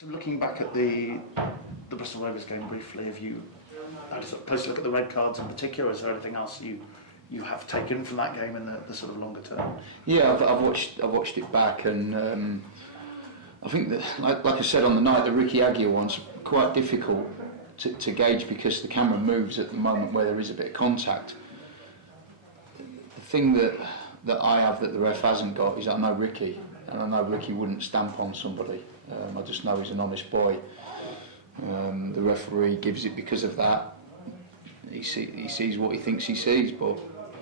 So looking back at the Bristol Rovers game briefly, have you had a sort of close look at the red cards in particular? Is there anything else you have taken from that game in the sort of longer term? Yeah, I've watched it back, and I think that, like I said on the night, the Ricky Aguirre one's quite difficult to gauge because the camera moves at the moment where there is a bit of contact. The thing that I have that the ref hasn't got is I know Ricky, and I know Ricky wouldn't stamp on somebody. I just know he's an honest boy. The referee gives it because of that. He sees what he thinks he sees, but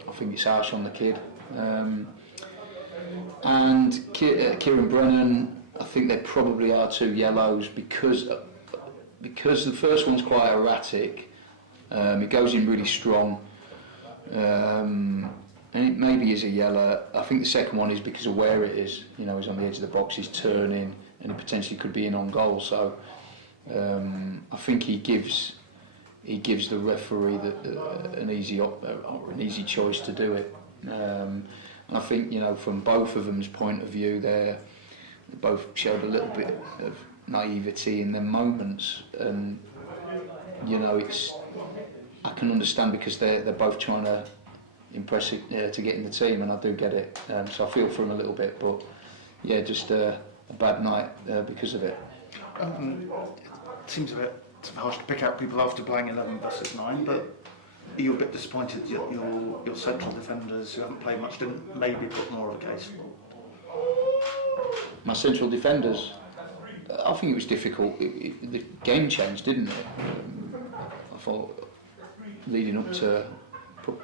I think it's harsh on the kid. And Kieran Brennan, I think there probably are 2 yellows because the first one's quite erratic. It goes in really strong, and it maybe is a yellow. I think the second one is because of where it is. You know, he's on the edge of the box, he's turning, and he potentially could be in on goal. So I think he gives the referee an easy choice to do it. And I think, you know, from both of them's point of view, they both showed a little bit of naivety in their moments, and you know, I can understand because they're both trying to impress it, to get in the team, and I do get it. So I feel for them a little bit, but yeah, just a bad night because of it. It seems a bit harsh to pick out people after playing 11 versus 9, but are you a bit disappointed that your central defenders who haven't played much didn't maybe put more of a case? My central defenders, I think it was difficult. The game changed, didn't it? I thought leading up to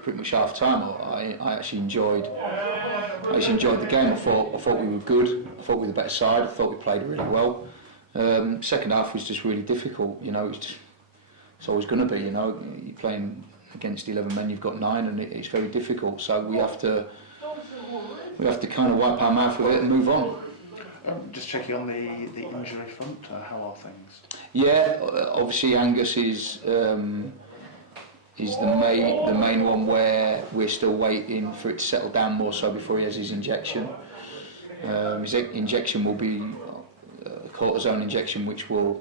pretty much half time, I actually enjoyed the game. I thought we were good. I thought we were the better side. I thought we played really well. Second half was just really difficult. You know, it's always going to be. You know, you're playing against 11 men. You've got 9, and it's very difficult. So we have to kind of wipe our mouth with it and move on. Just checking on the injury front. How are things? Yeah, obviously Angus is the main one where we're still waiting for it to settle down more so before he has his injection. His injection will be a cortisone injection, which will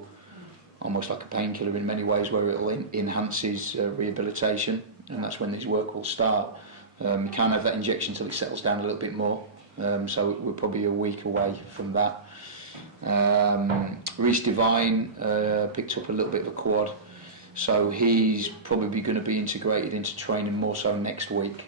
almost like a painkiller in many ways, where it will enhance his rehabilitation, and that's when his work will start. You can't have that injection until it settles down a little bit more, so we're probably a week away from that. Reece Devine picked up a little bit of a quad, so he's probably going to be integrated into training more so next week.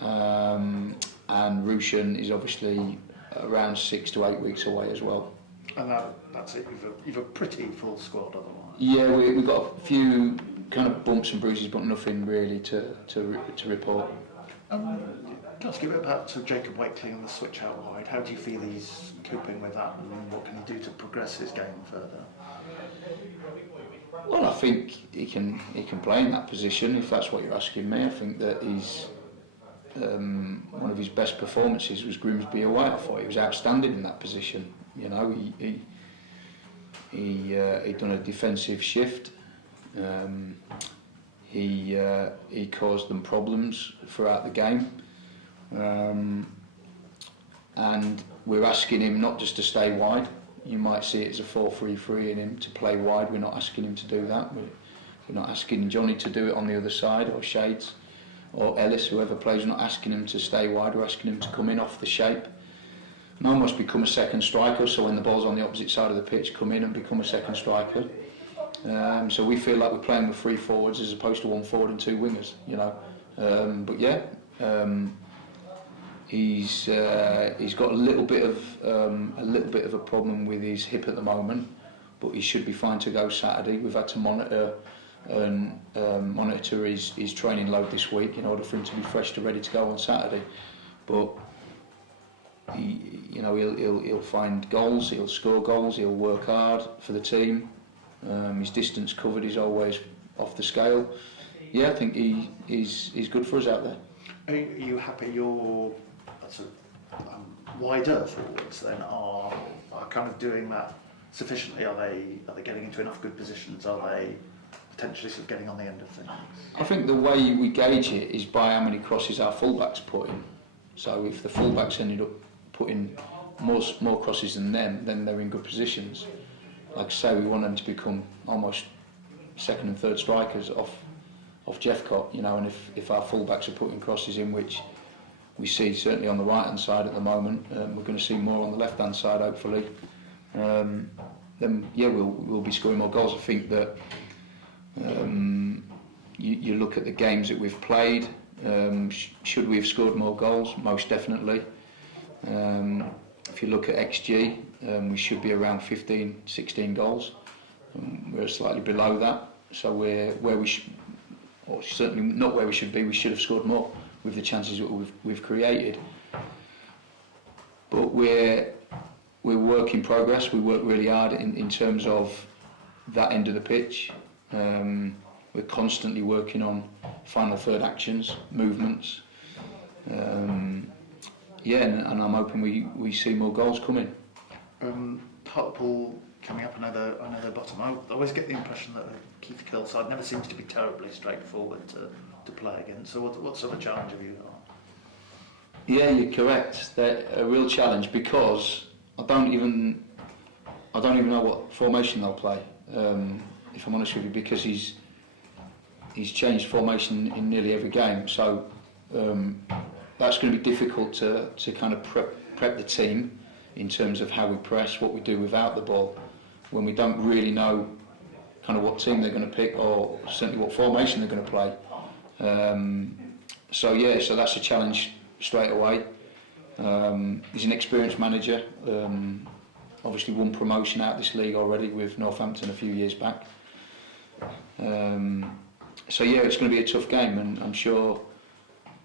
And Rushan is obviously around 6 to 8 weeks away as well. And that's it. You've a pretty full squad otherwise. Yeah, we've got a few kind of bumps and bruises, but nothing really to report. Can I ask you a bit about Jacob Wakely and the switch out wide? How do you feel he's coping with that, and what can he do to progress his game further? Well, I think he can play in that position, if that's what you're asking me. I think that he's one of his best performances was Grimsby away. I thought he was outstanding in that position. You know, he'd done a defensive shift. He caused them problems throughout the game, and we're asking him not just to stay wide. You might see it as a 4-3-3 in him to play wide. We're not asking him to do that. We're not asking Johnny to do it on the other side, or Shades, or Ellis, whoever plays. We're not asking him to stay wide. We're asking him to come in off the shape and almost become a second striker. So when the ball's on the opposite side of the pitch, come in and become a second striker. So we feel like we're playing with 3 forwards as opposed to 1 forward and 2 wingers. You know, but yeah. He's got a little bit of a problem with his hip at the moment, but he should be fine to go Saturday. We've had to monitor his training load this week in order for him to be fresh to ready to go on Saturday. But he'll find goals, he'll score goals, he'll work hard for the team. His distance covered is always off the scale. Yeah, I think he's good for us out there. Are you happy your wider forwards then are kind of doing that sufficiently? Are they getting into enough good positions? Are they potentially sort of getting on the end of things? I think the way we gauge it is by how many crosses our fullbacks put in. So if the fullbacks ended up putting more crosses than them, then they're in good positions. like I say, we want them to become almost second and third strikers off Jeffcott, you know, and if our fullbacks are putting crosses in, which we see certainly on the right hand side at the moment, we're going to see more on the left hand side hopefully. Then yeah, we'll be scoring more goals. I think that you look at the games that we've played. Should we have scored more goals? Most definitely. If you look at XG, we should be around 15, 16 goals. We're slightly below that, so we're where we should, or certainly not where we should be. We should have scored more with the chances that we've created. But we're work in progress. We work really hard in terms of that end of the pitch. We're constantly working on final third actions, movements. Yeah, and I'm hoping we see more goals coming. Hartlepool coming up, I know they're bottom. I always get the impression that Keith Kill side never seems to be terribly straightforward to play against. So what sort of challenge have you got? Yeah, you're correct. They're a real challenge because I don't even know what formation they'll play. If I'm honest with you, because he's changed formation in nearly every game. So that's going to be difficult to kind of prep the team in terms of how we press, what we do without the ball, when we don't really know kind of what team they're going to pick or certainly what formation they're going to play. So that's a challenge straight away. He's an experienced manager, obviously won promotion out of this league already with Northampton a few years back. So yeah, it's going to be a tough game, and I'm sure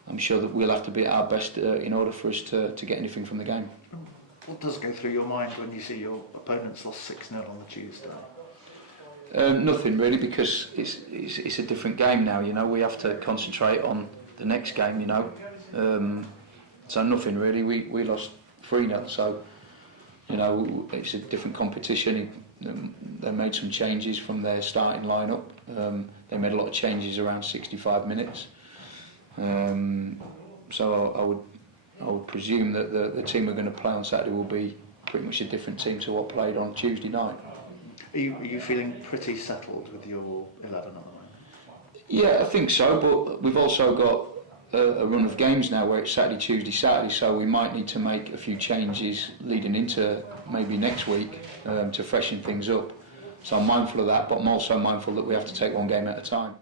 that we'll have to be at our best in order for us to get anything from the game. What does go through your mind when you see your opponents lost 6-0 on the Tuesday? Nothing really, because it's a different game now. You know, we have to concentrate on the next game. You know, so nothing really. We lost 3-0, so you know it's a different competition. They made some changes from their starting lineup. They made a lot of changes around 65 minutes. So I would presume that the team we're going to play on Saturday will be pretty much a different team to what played on Tuesday night. Are you feeling pretty settled with your 11 at the moment? Yeah, I think so, but we've also got a run of games now where it's Saturday, Tuesday, Saturday, so we might need to make a few changes leading into maybe next week to freshen things up. So I'm mindful of that, but I'm also mindful that we have to take one game at a time.